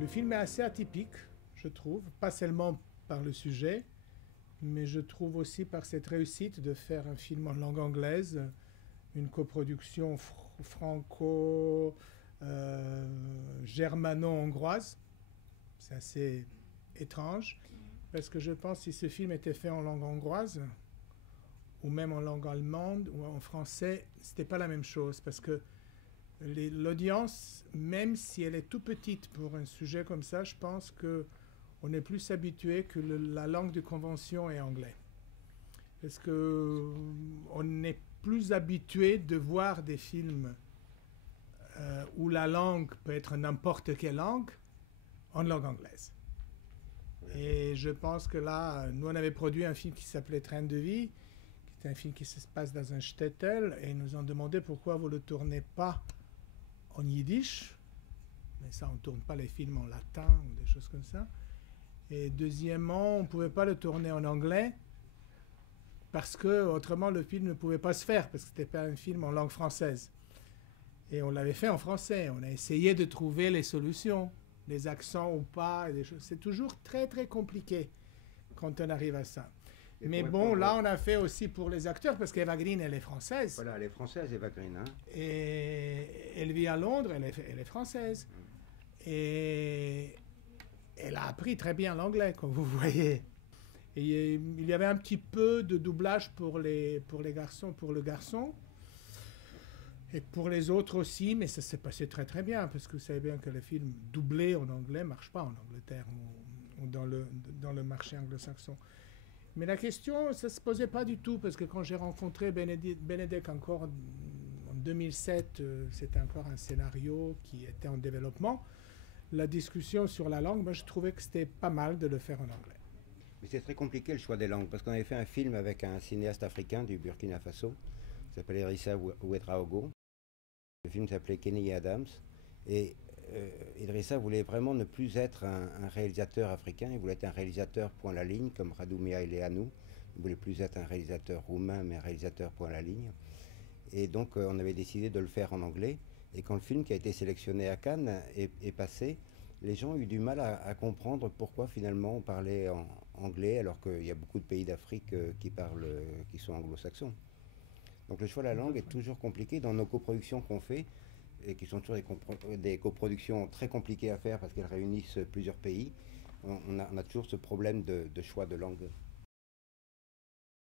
Le film est assez atypique, je trouve, pas seulement par le sujet, mais je trouve aussi par cette réussite de faire un film en langue anglaise, une coproduction franco-germano-hongroise. C'est assez étrange, parce que je pense que si ce film était fait en langue hongroise, ou même en langue allemande, ou en français, c'était pas la même chose, parce que l'audience, même si elle est tout petite pour un sujet comme ça, je pense que on est plus habitué que la langue de convention est anglais. Parce que on est plus habitué de voir des films où la langue peut être n'importe quelle langue en langue anglaise. Et je pense que là, nous on avait produit un film qui s'appelait Train de vie, qui est un film qui se passe dans un shtetl, et ils nous ont demandé pourquoi vous ne le tournez pas en yiddish. Mais ça, on ne tourne pas les films en latin ou des choses comme ça. Et deuxièmement, on ne pouvait pas le tourner en anglais parce que autrement le film ne pouvait pas se faire, parce que ce n'était pas un film en langue française. Et on l'avait fait en français. On a essayé de trouver les solutions, les accents ou pas. Et des choses. C'est toujours très très compliqué quand on arrive à ça. Et mais bon, là on a fait aussi pour les acteurs, parce qu'Eva Green, elle est française. Voilà, elle est française, Eva Green. Hein. Et elle vit à Londres, elle est française. Et elle a appris très bien l'anglais, comme vous voyez. Et il y avait un petit peu de doublage pour les garçons, pour le garçon. Et pour les autres aussi, mais ça s'est passé très très bien, parce que vous savez bien que les films doublés en anglais ne marchent pas en Angleterre ou dans le marché anglo-saxon. Mais la question, ça ne se posait pas du tout, parce que quand j'ai rencontré Benedek encore en 2007, c'était encore un scénario qui était en développement. La discussion sur la langue, moi je trouvais que c'était pas mal de le faire en anglais. Mais c'est très compliqué le choix des langues, parce qu'on avait fait un film avec un cinéaste africain du Burkina Faso, qui s'appelait Idrissa Ouedraogo. Le film s'appelait Kenny Adams, et Idrissa voulait vraiment ne plus être un réalisateur africain, il voulait être un réalisateur point la ligne, comme Radoumia Ileanu. Il voulait plus être un réalisateur roumain, mais un réalisateur point la ligne. Et donc on avait décidé de le faire en anglais. Et quand le film qui a été sélectionné à Cannes est passé, les gens ont eu du mal à comprendre pourquoi finalement on parlait en anglais, alors qu'il y a beaucoup de pays d'Afrique qui sont anglo-saxons. Donc le choix de la langue est toujours compliqué dans nos coproductions qu'on fait, et qui sont toujours des coproductions très compliquées à faire parce qu'elles réunissent plusieurs pays. On a toujours ce problème de choix de langue.